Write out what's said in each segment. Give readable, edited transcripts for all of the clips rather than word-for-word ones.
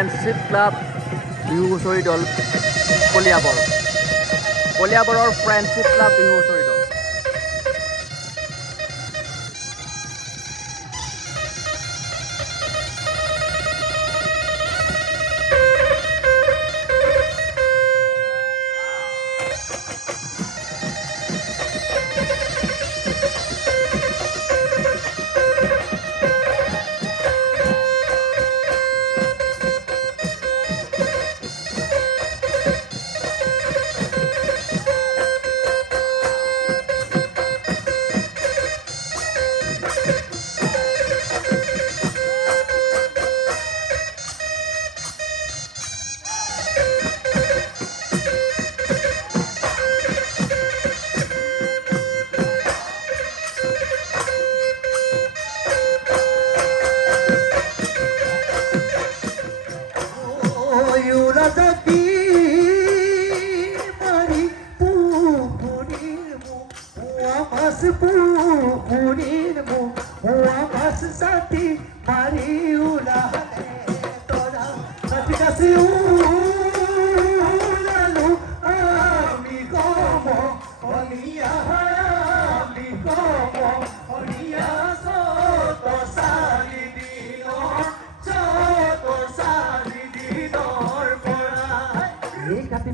Friendship club Bihu হুঁচৰি দল কলিয়াবৰৰ ফ্ৰেণ্ডশ্বিপ ক্লাব বিহু হুঁচৰি দল।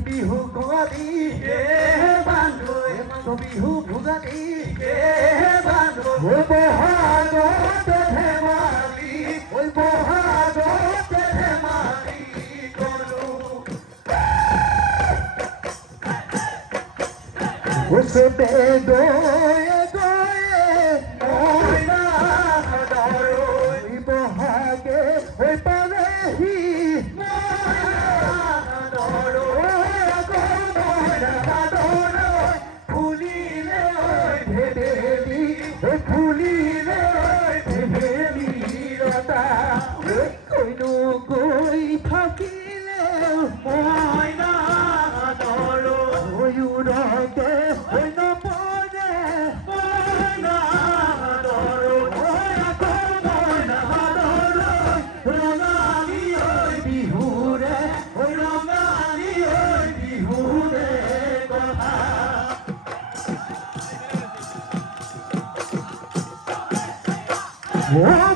বিহু গোৱালি বান্ধো বিহু ভোগালী বান্ধো বহাগতে ধেমালি বহাগতে ধেমালি কৰো ওচতে গয়ে গয়ে মইনা ধৰো বহাগে হৈ পালেহি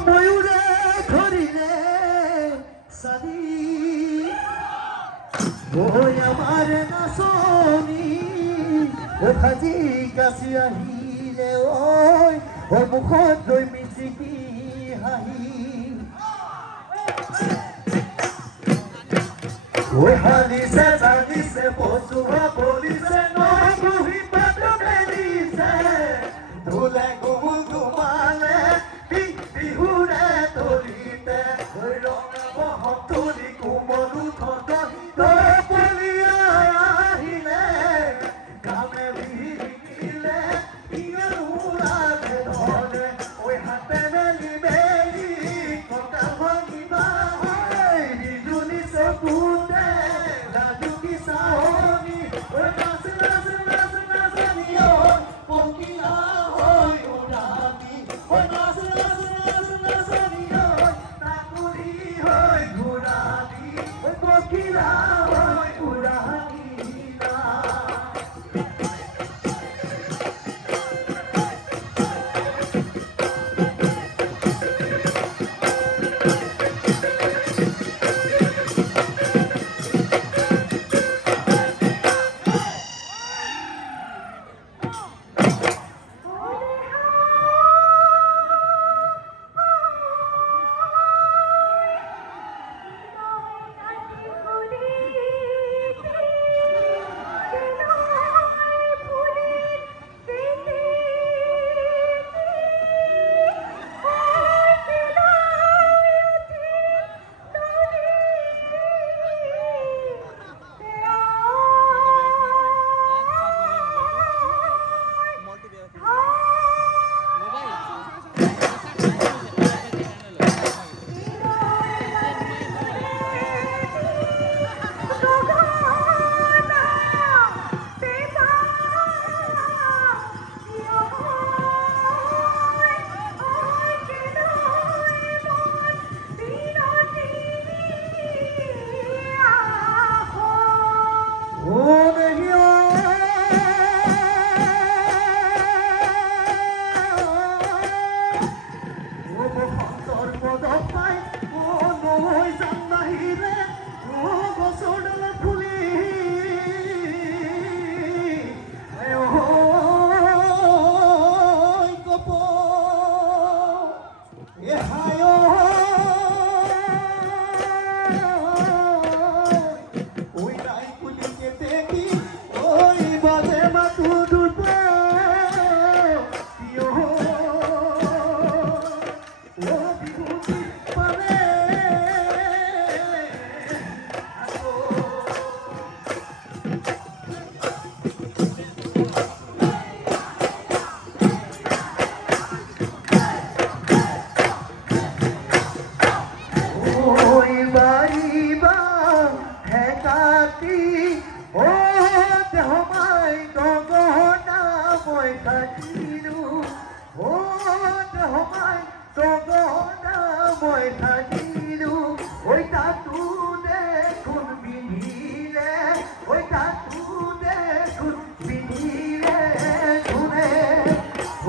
ময়ূরে ধরিলে সাদি ওই আমার নাচনি ও ভাজি কাছি আহিলে ওই ওর মুখত লৈ মিচিকি হাঁহি ওই হালিছে জানিছে পচুৱা বলিছে নবহি পাত মেলিছে ধুলে গুমু গুমালে বিহুৰে তলিতে ৰঙা বহত তুলি কোমলো পলিয়া আহিলে গামে ভিৰিলে ইঙাৰুৰাতে ধৰে ঐ হাতে মেলি মেলি কঁকাল ভঙিবা হয় বিজুলি চকুতে এ হায় ওই নাই পুলিকে দেখি ওই বাজে মাতু দুটো ও বিভূতি পারে ওই বাড়ি বা ঠেকাতি ও দেহমাই গগনা মই থাকিলো ও দেহমাই গগনা মই থাকিলো ওই তাতু দেখোন বিধিলে ওই তাতু দেখোন বিধিলে ধুনে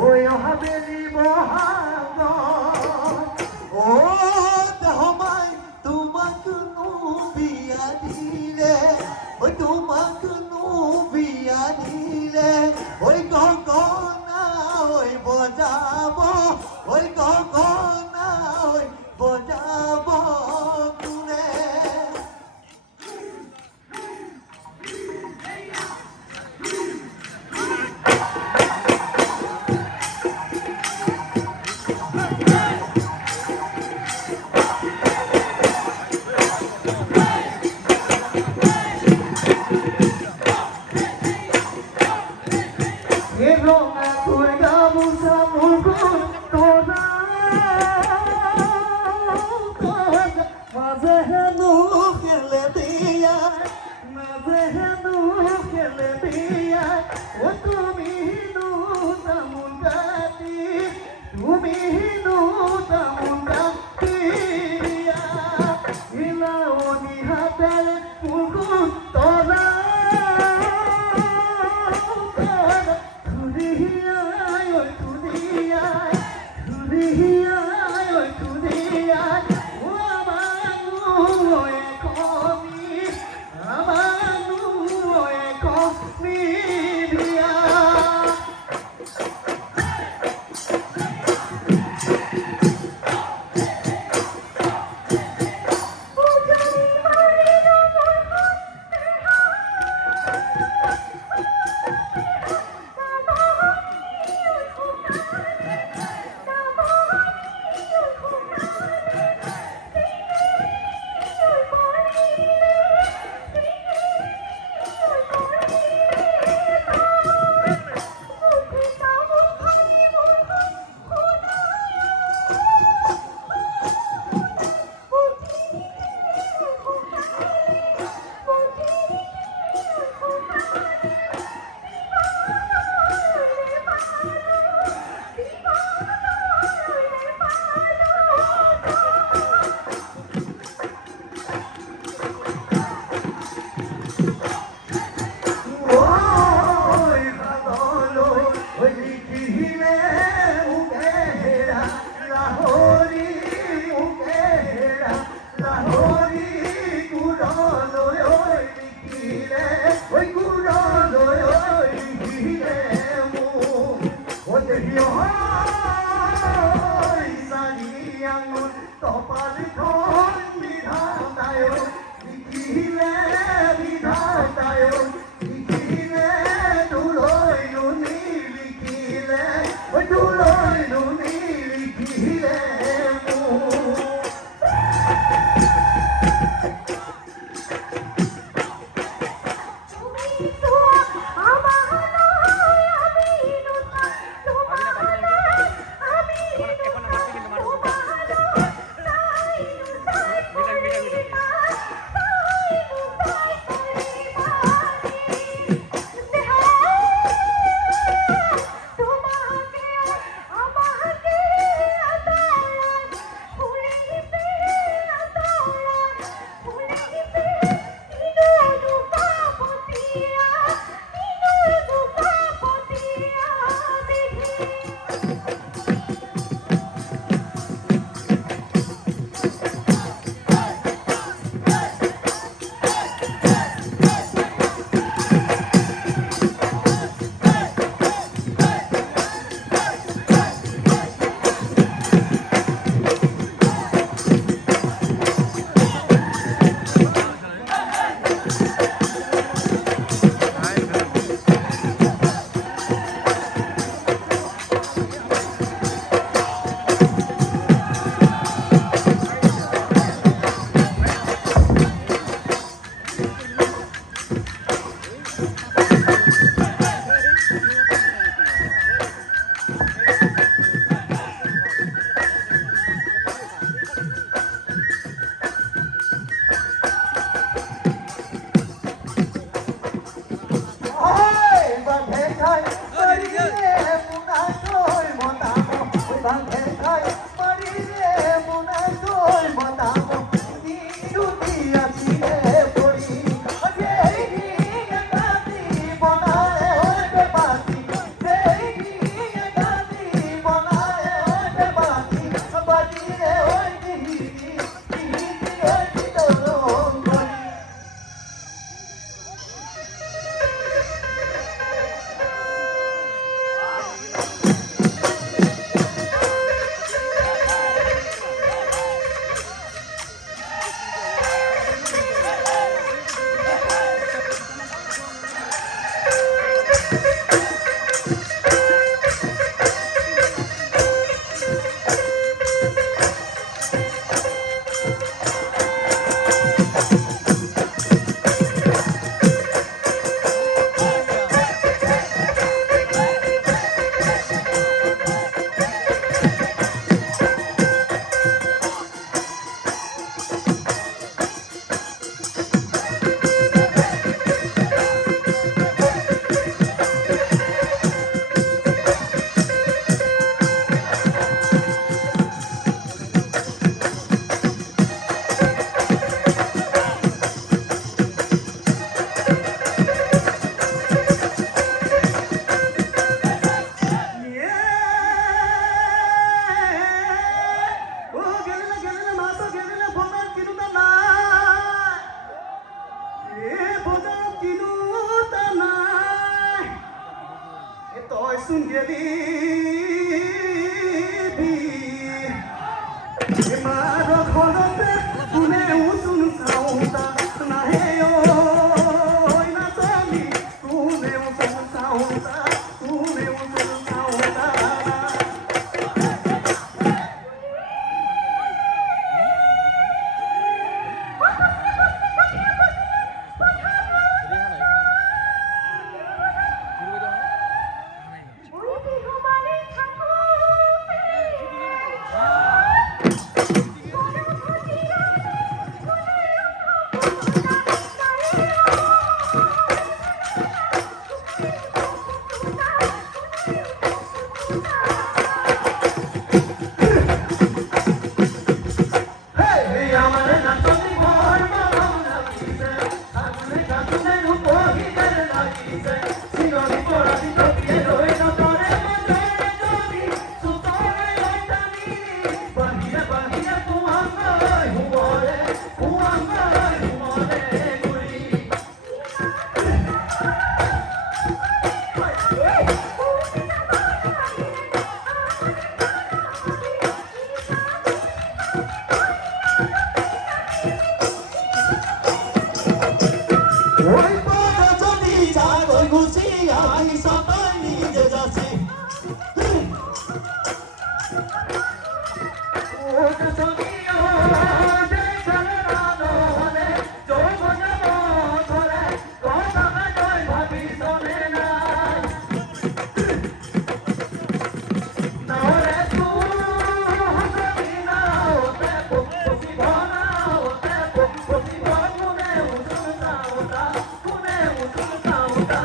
ওই অহাবেলি বহাগ ও দেহমাই তোমাক নো বিয়া দিলে ওই তোমাক নো বিয়া দিলে ওই গগনা ওই বজাব ওই গগনা ওই বজাব মাৰ ঘৰতে কোনেও চোন চাওঁতা নাহে ঐ নাচনী কোনেও চোন চাওঁতা কোনেও চোন চাওঁতা ওই বাবা যদি জাগর খুশি আই সবাই নিজে যাচ্ছি ও কাছনি ও যেখানে রানো হলে যোগ যাব ধরে কথা নয় ভাবি শোনে না নারে তুই হসবি না ওতে খুশি ভরা ওতে খুশি ভরা উসুতা ওটা কোনে উসুতা ওটা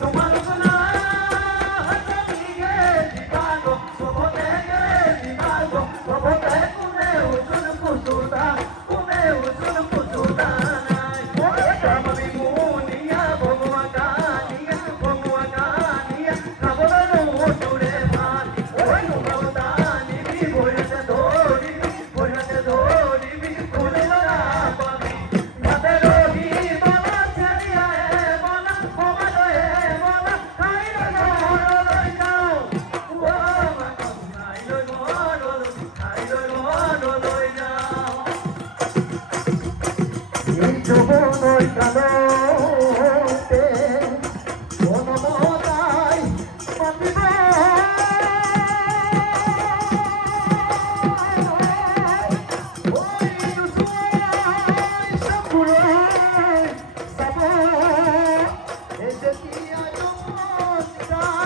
তোমার সোনা হসবি গে দিবাগো সবতে গে দিবাগো সবতে কোনে উসুন কুসুতা নাই কামবি মুনিয়া ভগবা কানিয়া খাবলো জুড়ে ভাত ওই নৌকা নিবি ভোরতে ধরিবি খুলে না পাবি ভাতে রবি বাবা ছেড়িয়া হে বানা বাবা হে বানা খাইলো লই যাও ও মা খাইলো লই যাও এই যৌবনই কালোতে মনমতাই পাতিব ওই দুসুয়াই সপুরাই সব এই দেখিয়া যমতাই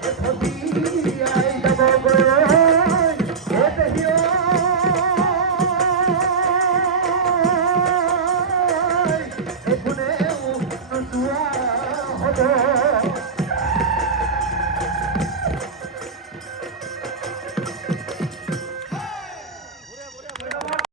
এ ধবিয়াই যাব এ দেখিও এখুনেও নুসুয়া হব